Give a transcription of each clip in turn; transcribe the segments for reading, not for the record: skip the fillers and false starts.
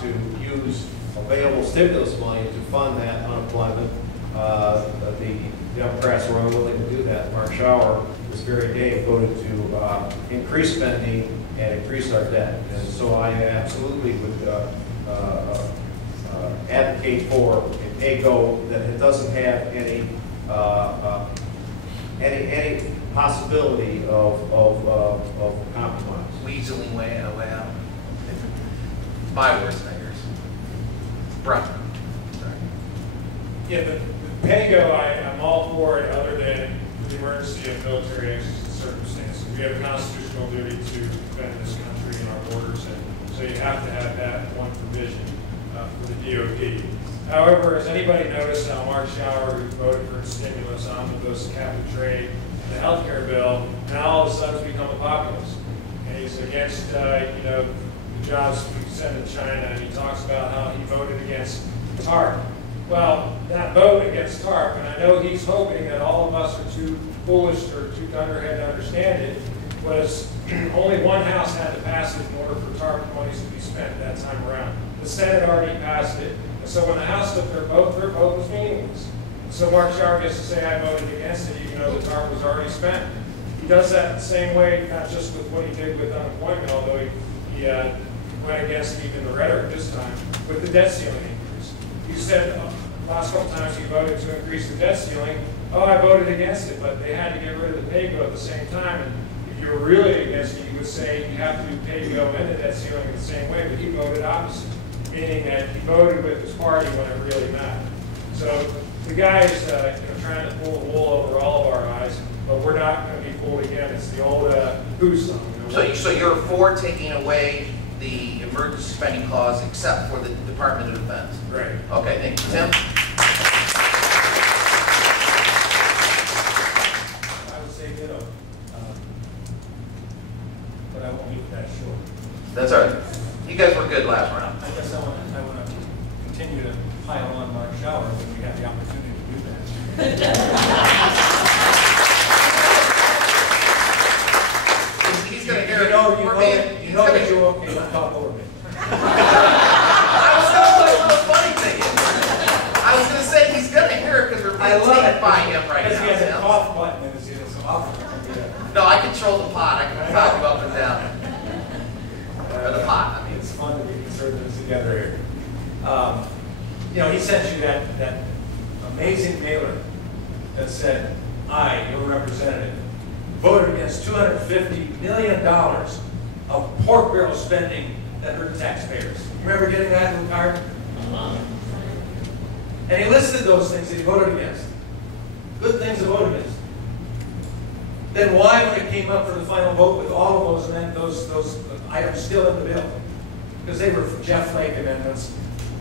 sought to use available stimulus money to fund that unemployment. The Democrats were unwilling to do that. Mark Schauer this very day voted to increase spending and increase our debt. And so I absolutely would advocate for a pay-go that doesn't have any possibility of compromise. Weaseling way out. My words, not yours. Brown. Sorry. Yeah, the pay-go, I'm all for it, other than the emergency of military circumstances. We have a constitutional duty to defend this country and our borders, and so you have to have that one provision for the DOD. However, has anybody noticed how Mark Schauer, who voted for stimulus, omnibus, cap and trade, and the health care bill, now all of a sudden has become a populist? And he's against, the jobs we send to China, and he talks about how he voted against TARP. Well, that vote against TARP, and I know he's hoping that all of us are too foolish or too dunderhead to understand it, was only one house had to pass it in order for TARP monies to be spent that time around. The Senate already passed it, and so when the House took their vote was meaningless. So Mark Schauer gets to say, I voted against it, even though the TARP was already spent. He does that the same way, not just with what he did with unemployment, although he went against even the rhetoric this time, with the debt ceiling increase. You said last couple times you voted to increase the debt ceiling. Oh, I voted against it, but they had to get rid of the pay-go at the same time. And if you were really against it, you would say you have to do pay-go and the debt ceiling in the same way, but he voted opposite, meaning that he voted with his party when it really mattered. So the guy is trying to pull the wool over all of our eyes, but we're not going to be fooled again. It's the old Who song. So you're for taking away the emergency spending clause except for the Department of Defense? Right. Okay, thank you. Tim? I would say ditto, but I won't leave it that short. That's all right. You guys were good last round. I guess I want to continue to pile on Mark Schauer when we have the opportunity to do that. He's going to hear You know that you're okay. Don't talk over me. I was going to put a little funny thing in there. I was going to say he's going to hear it because we're being taped by him right now. Because he has a cough button in his ear, so often. No, I control the pot. I can talk you up and down. Or the pot, I mean. It's fun to be conservatives together here. He sent you that amazing mailer that said, I, your representative, voted against $250 million of pork barrel spending that hurt taxpayers. You remember getting that in the card? And he listed those things that he voted against. Good things to vote against. Then why, when it came up for the final vote with all of those items still in the bill? Because they were Jeff Flake amendments,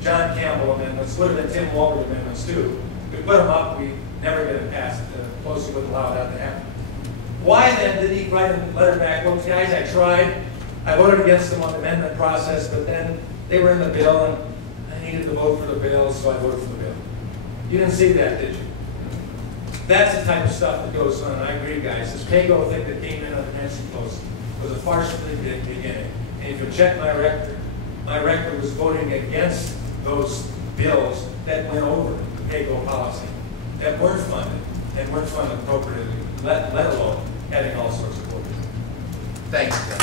John Campbell amendments, would have been Tim Walker amendments too. We put them up, we never get it passed. Pelosi wouldn't allow that to happen. Why then did he write a letter back? Well, guys, I tried. I voted against them on the amendment process, but then they were in the bill, and I needed to vote for the bill, so I voted for the bill. You didn't see that, did you? That's the type of stuff that goes on, and I agree, guys. This pay-go thing that came in on the Nancy Post was a farce from the beginning. And if you check my record was voting against those bills that went over the pay-go policy, that weren't funded, and weren't funded appropriately, let alone having all sorts of quotas. Thanks, Tim.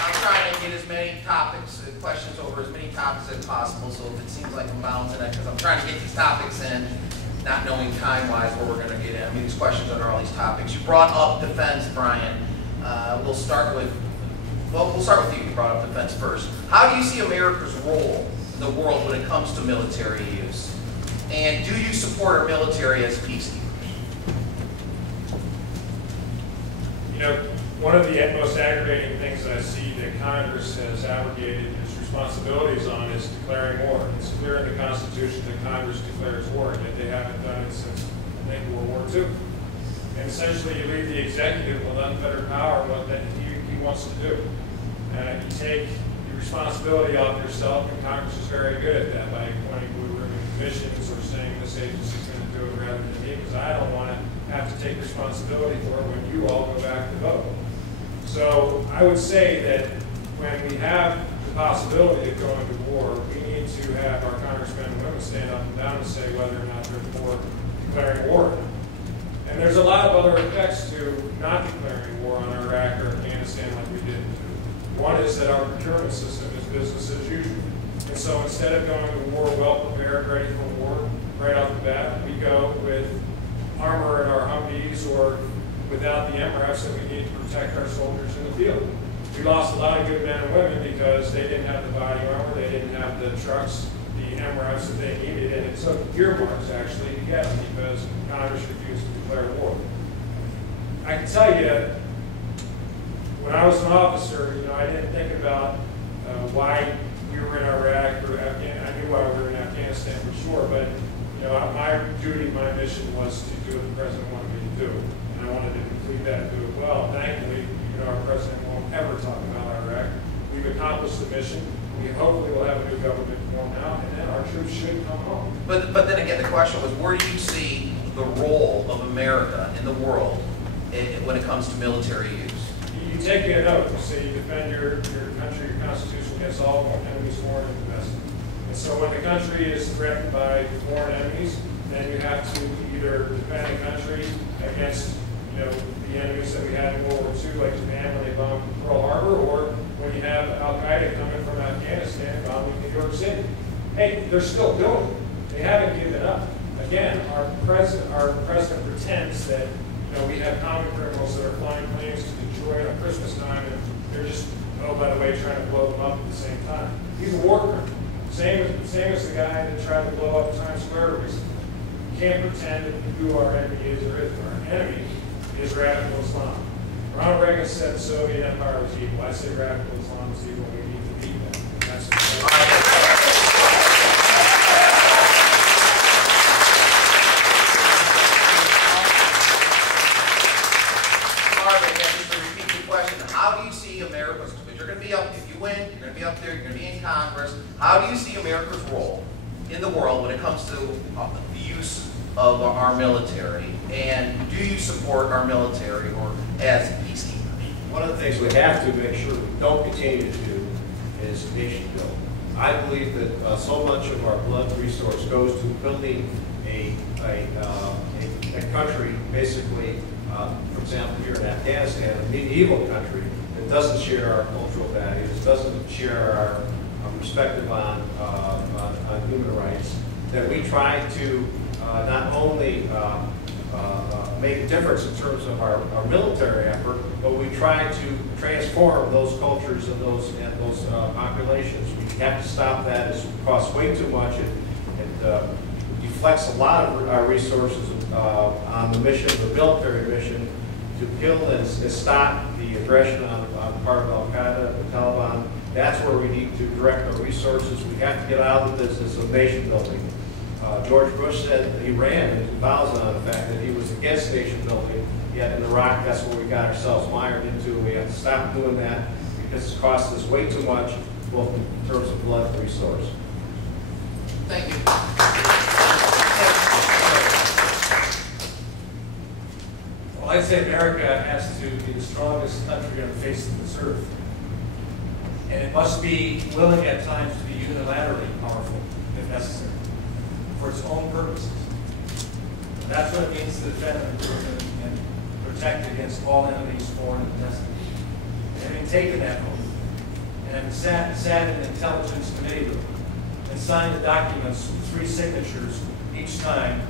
I'm trying to get as many topics, questions over as many topics as possible, so if it seems like a mountain, because I'm trying to get these topics in, not knowing time-wise where we're going to get in. I mean, these questions under all these topics. You brought up defense, Brian. We'll start with you. You brought up defense first. How do you see America's role in the world when it comes to military use? And do you support our military as peacekeepers? One of the most aggravating things that I see that Congress has abrogated its responsibilities on is declaring war. It's clear in the Constitution that Congress declares war, and yet they haven't done it since, I think, World War II. And essentially, you leave the executive with unfettered power what that he wants to do. You take the responsibility off yourself, and Congress is very good at that by appointing blue ribbon commissions or saying this agency is going to do it rather than me, because I don't want to have to take responsibility for it when you all go back to vote. So I would say that when we have the possibility of going to war, we need to have our congressmen and women stand up and down and say whether or not they're for declaring war. And there's a lot of other effects to not declaring war on Iraq or Afghanistan like we did. One is that our procurement system is business as usual. And so instead of going to war well prepared, ready for war, right off the bat, we go with armor in our Humvees or without the MRFs that we need to protect our soldiers in the field. We lost a lot of good men and women because they didn't have the body armor, they didn't have the trucks, the MRFs that they needed, and it took earmarks actually to get them because Congress refused to declare war. I can tell you, when I was an officer, I didn't think about why we were in Iraq or Afghanistan. I knew why we were in Afghanistan for sure, but my duty, my mission was to do what the president wanted me to do, and I wanted to complete that and do it well. Thankfully, our president won't ever talk about Iraq. We've accomplished the mission. We hopefully will have a new government formed now, and then our troops should come home. But then again, the question was, where do you see the role of America in the world when it comes to military use? You take an oath. You say you defend your country, your constitution against all enemies, foreign and domestic. And so when the country is threatened by foreign enemies, then you have to either defend the country against the enemies that we had in World War II, like Japan when they bombed Pearl Harbor, or when you have Al-Qaeda coming from Afghanistan bombing New York City. Hey, they're still doing it. They haven't given up. Again, our president pretends that we have common criminals that are flying planes to Detroit on Christmas time, and they're just, oh, by the way, trying to blow them up at the same time. He's a war criminal. Same as the guy that tried to blow up Times Square recently. You can't pretend that who our enemy is or isn't. Our enemy is radical Islam. Ronald Reagan said the Soviet Empire was evil. I say radical Islam is evil. We need to beat them. And that's Marvin, again, just to repeat the question, how do you see America's, if you're going to be up, if you win, you're going to be up there, you're going to be in Congress, how do you see America's role in the world when it comes to the use of our military, and do you support our military or as peacekeepers? One of the things we have to make sure we don't continue to do is nation building. I believe that so much of our blood resource goes to building a country, basically, for example, here in Afghanistan, a medieval country that doesn't share our cultural values, doesn't share our perspective on human rights, that we try to not only make a difference in terms of our military effort, but we try to transform those cultures and those populations. We have to stop that. It costs way too much. It deflects a lot of our resources on the mission, the military mission, to kill and stop the aggression on the part of Al-Qaeda, the Taliban. That's where we need to direct our resources. We have to get out of the business of nation building. George Bush said he ran in 2000 on the fact that he was against nation building, yet in Iraq, that's what we got ourselves mired into. We have to stop doing that because it's cost us way too much, both in terms of blood and resource. Thank you. Well, I'd say America has to be the strongest country on the face of this earth. And it must be willing at times to be unilaterally powerful, if necessary, for its own purposes. And that's what it means to defend and protect against all enemies, foreign and domestic. And having taken that oath, and having sat in the Intelligence Committee room and signed the documents with 3 signatures each time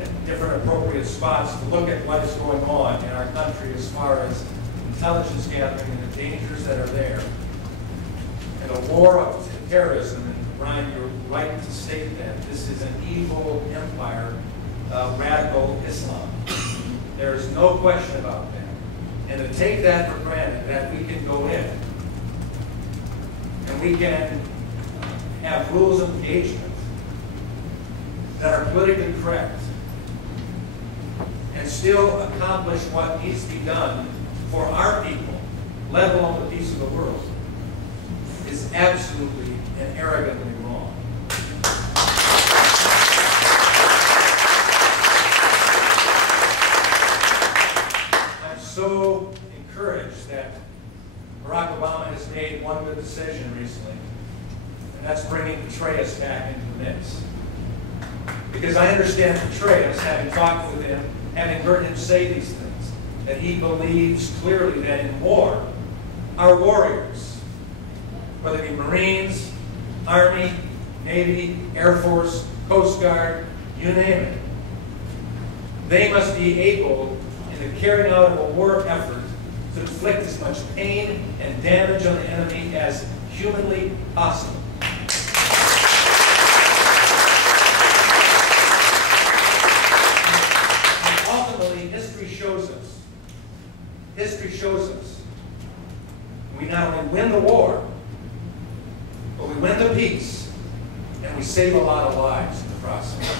at different appropriate spots to look at what is going on in our country as far as intelligence gathering and the dangers that are there, and the war of terrorism. And Brian, you're right to state that this is an evil empire of radical Islam. There's no question about that. And to take that for granted, that we can go in and we can have rules of engagement that are politically correct and still accomplish what needs to be done for our people, let alone the peace of the world, is absolutely and arrogantly wrong. I'm so encouraged that Barack Obama has made one good decision recently, and that's bringing Petraeus back into the mix. Because I understand Petraeus, having talked with him, having heard him say these things, that he believes clearly that in war, our warriors, whether it be Marines, Army, Navy, Air Force, Coast Guard, you name it, they must be able, in the carrying out of a war effort, to inflict as much pain and damage on the enemy as humanly possible. And ultimately, history shows us, we not only win the war, but we win the peace, and we save a lot of lives in the process.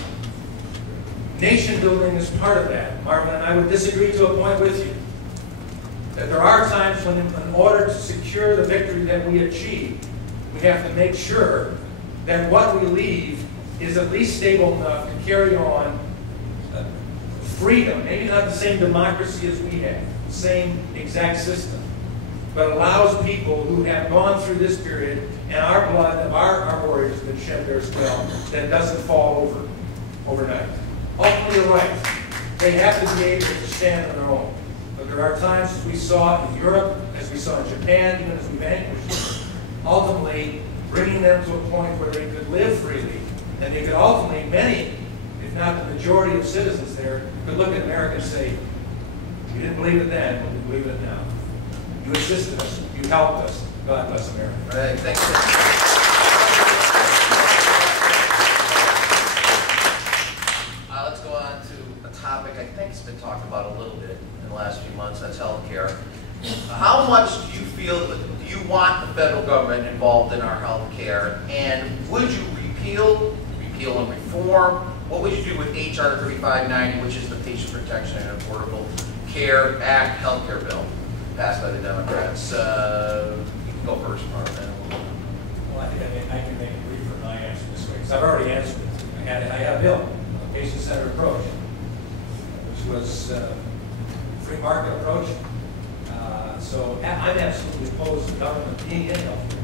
Nation building is part of that. Marvin and I would disagree to a point with you. That there are times when, in order to secure the victory that we achieve, we have to make sure that what we leave is at least stable enough to carry on freedom, maybe not the same democracy as we have, the same exact system, but allows people who have gone through this period, and our blood of our warriors have been shed there as well, that it doesn't fall overnight. Ultimately, you're right. They have to be able to stand on their own. But there are times, as we saw in Europe, as we saw in Japan, even as we vanquished them, ultimately bringing them to a point where they could live freely, and they could ultimately, many, if not the majority of citizens there, could look at America and say, you didn't believe it then, but we believe it now. You assisted us, you helped us. God bless America. Right, thank you. Let's go on to a topic I think has been talked about a little bit in the last few months, that's healthcare. How much do you feel, do you want the federal government involved in our healthcare, and would you repeal and reform? What would you do with H.R. 3590, which is the Patient Protection and Affordable Care Act healthcare bill passed by the Democrats? You can go first, Marvin. Well, I think I can make a brief for my answer this way, because I've already answered it. I had a bill, a patient-centered approach, which was a free market approach. So I'm absolutely opposed to government being in healthcare.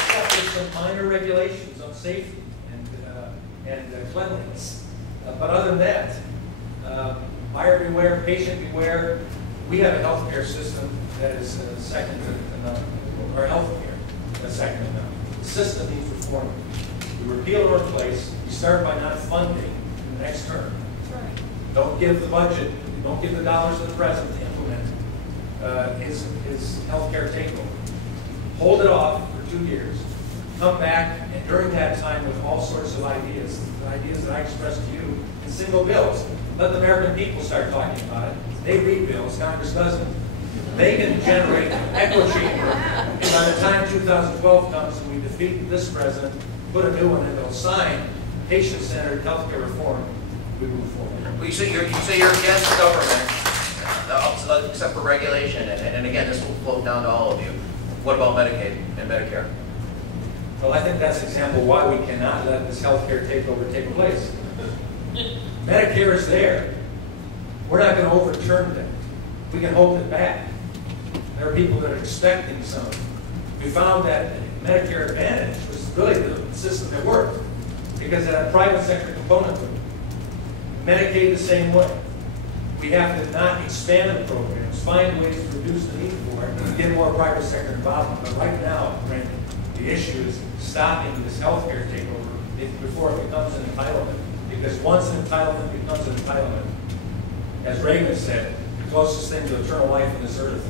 Except there's some minor regulations on safety and cleanliness. But other than that, buyer beware, patient beware. We have a healthcare system that is second to none, or healthcare that's second to none. The system needs reform. We repeal or replace. We start by not funding in the next term. Don't give the budget, don't give the dollars to the president to implement his healthcare takeover. Hold it off for 2 years. Come back, and during that time with all sorts of ideas, the ideas that I expressed to you in single bills. Let the American people start talking about it. They read bills, Congress doesn't. They can generate an echo chamber, and by the time 2012 comes and we defeat this president, put a new one in, they'll sign patient-centered healthcare reform, we move forward. Well, you say you're against government, except for regulation, and again, this will flow down to all of you. What about Medicaid and Medicare? Well, I think that's an example why we cannot let this healthcare takeover take place. Medicare is there. We're not going to overturn that. We can hold it back. There are people that are expecting some. We found that Medicare Advantage was really the system that worked because it had a private sector component to it. Medicaid the same way. We have to not expand the programs, find ways to reduce the need for it, get more private sector involvement. But right now, Randy, the issue is stopping this healthcare takeover before it becomes an entitlement. Because once an entitlement becomes an entitlement, as Reagan said, the closest thing to eternal life on this earth